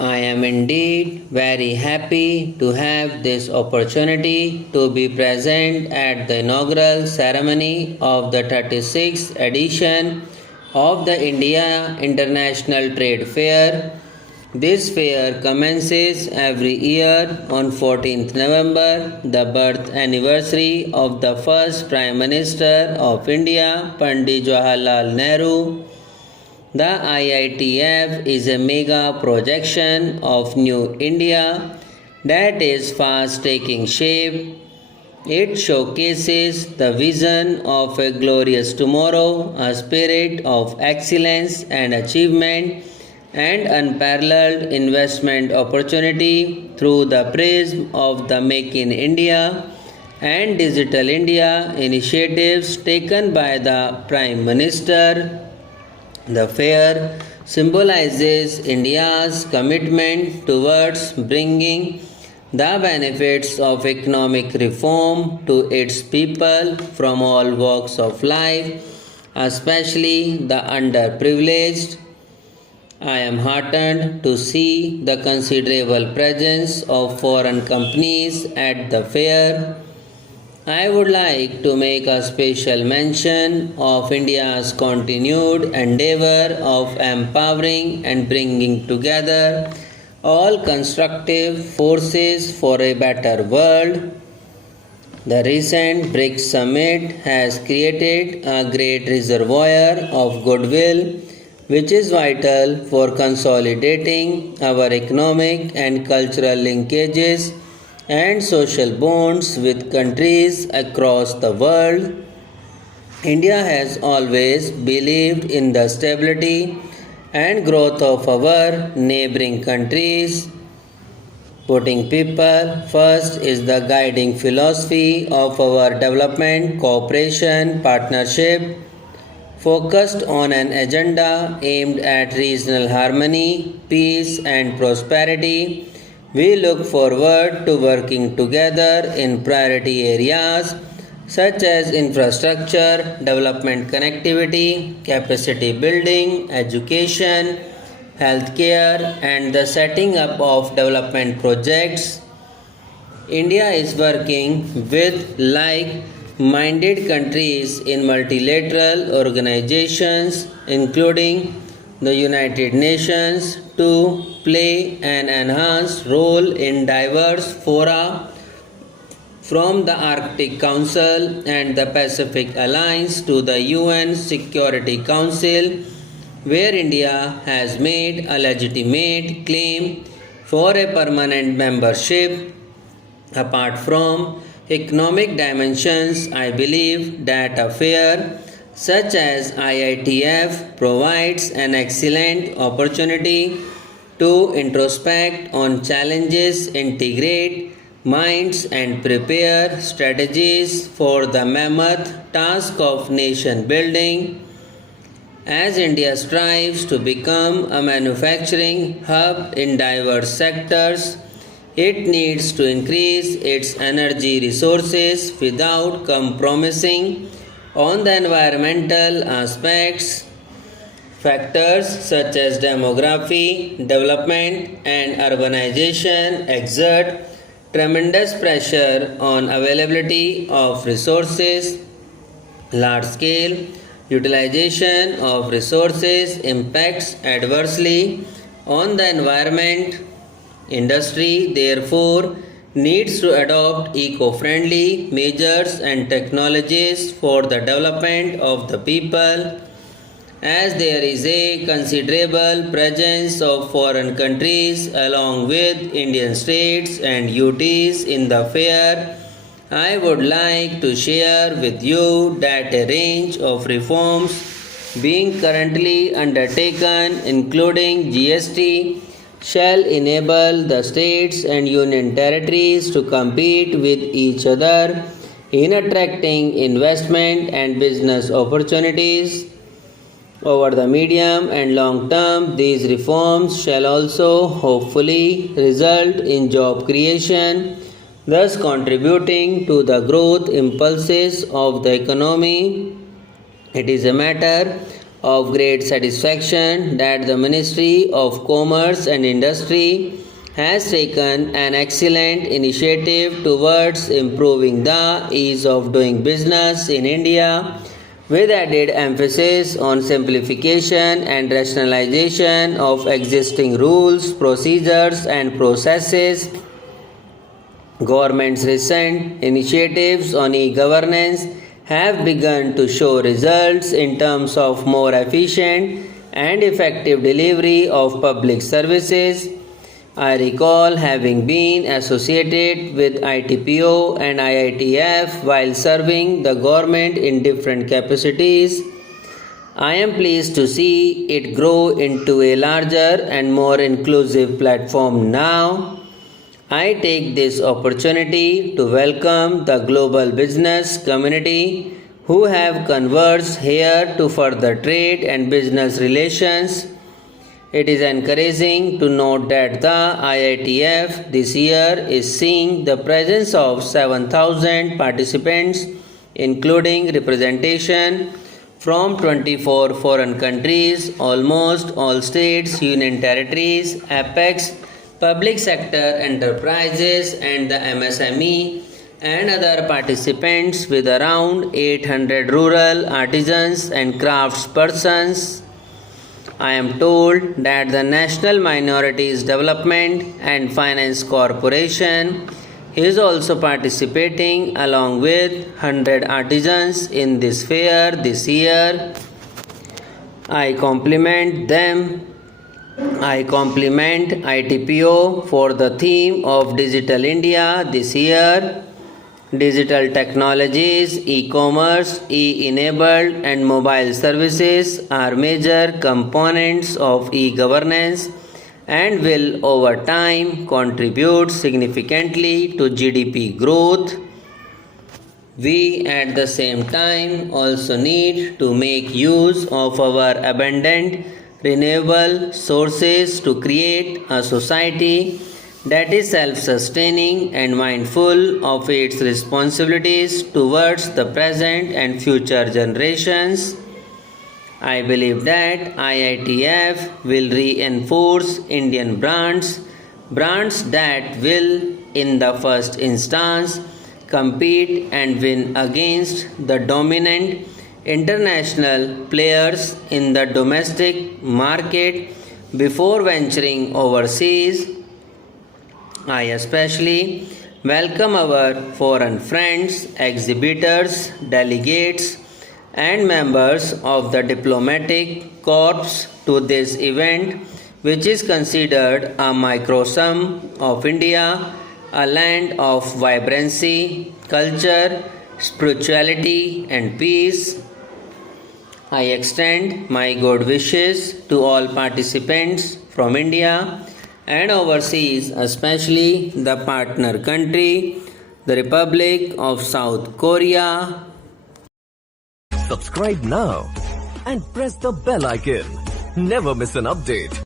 I am indeed very happy to have this opportunity to be present at the inaugural ceremony of the 36th edition of the India International Trade Fair. This fair commences every year on 14th November, the birth anniversary of the first Prime Minister of India, Pandit Jawaharlal Nehru. The IITF is a mega projection of New India that is fast taking shape. It showcases the vision of a glorious tomorrow, a spirit of excellence and achievement, and unparalleled investment opportunity through the prism of the Make in India and Digital India initiatives taken by the Prime Minister. The fair symbolizes India's commitment towards bringing the benefits of economic reform to its people from all walks of life, especially the underprivileged. I am heartened to see the considerable presence of foreign companies at the fair. I would like to make a special mention of India's continued endeavor of empowering and bringing together all constructive forces for a better world. The recent BRICS summit has created a great reservoir of goodwill, which is vital for consolidating our economic and cultural linkages and social bonds with countries across the world. India has always believed in the stability and growth of our neighboring countries. Putting people first is the guiding philosophy of our development cooperation partnership, focused on an agenda aimed at regional harmony, peace, and prosperity. We look forward to working together in priority areas such as infrastructure, development connectivity, capacity building, education, healthcare, and the setting up of development projects. India is working with like minded countries in multilateral organizations, including the United Nations, to play an enhanced role in diverse fora from the Arctic Council and the Pacific Alliance to the UN Security Council, where India has made a legitimate claim for a permanent membership. Apart from economic dimensions, I believe that a fair such as IITF provides an excellent opportunity to introspect on challenges, integrate minds, and prepare strategies for the mammoth task of nation building. As India strives to become a manufacturing hub in diverse sectors, it needs to increase its energy resources without compromising on the environmental aspects. Factors such as demography, development, and urbanization exert tremendous pressure on availability of resources. Large scale utilization of resources impacts adversely on the environment. Industry, therefore, needs to adopt eco-friendly measures and technologies for the development of the people. As there is a considerable presence of foreign countries along with Indian states and UTs in the fair, I would like to share with you that a range of reforms being currently undertaken, including GST, shall enable the states and union territories to compete with each other in attracting investment and business opportunities. Over the medium and long term, these reforms shall also hopefully result in job creation, thus contributing to the growth impulses of the economy. It is a matter of great satisfaction that the Ministry of Commerce and Industry has taken an excellent initiative towards improving the ease of doing business in India, with added emphasis on simplification and rationalization of existing rules, procedures, and processes. Government's recent initiatives on e-governance have begun to show results in terms of more efficient and effective delivery of public services. I recall having been associated with ITPO and IITF while serving the government in different capacities. I am pleased to see it grow into a larger and more inclusive platform now. I take this opportunity to welcome the global business community who have converged here to further trade and business relations. It is encouraging to note that the IITF this year is seeing the presence of 7,000 participants, including representation from 24 foreign countries, almost all states, union territories, apex, public sector enterprises, and the MSME, and other participants with around 800 rural artisans and craftspersons. I am told that the National Minorities Development and Finance Corporation is also participating along with 100 artisans in this fair this year. I compliment ITPO for the theme of Digital India this year. Digital technologies, e-commerce, e-enabled and mobile services are major components of e-governance and will over time contribute significantly to GDP growth. We at the same time also need to make use of our abundant renewable sources to create a society that is self-sustaining and mindful of its responsibilities towards the present and future generations. I believe that IITF will reinforce Indian brands that will, in the first instance, compete and win against the dominant international players in the domestic market before venturing overseas. I especially welcome our foreign friends, exhibitors, delegates, and members of the diplomatic corps to this event, which is considered a microcosm of India, a land of vibrancy, culture, spirituality, and peace. I extend my good wishes to all participants from India and overseas, especially the partner country, the Republic of South Korea. Subscribe now and press the bell icon. Never miss an update.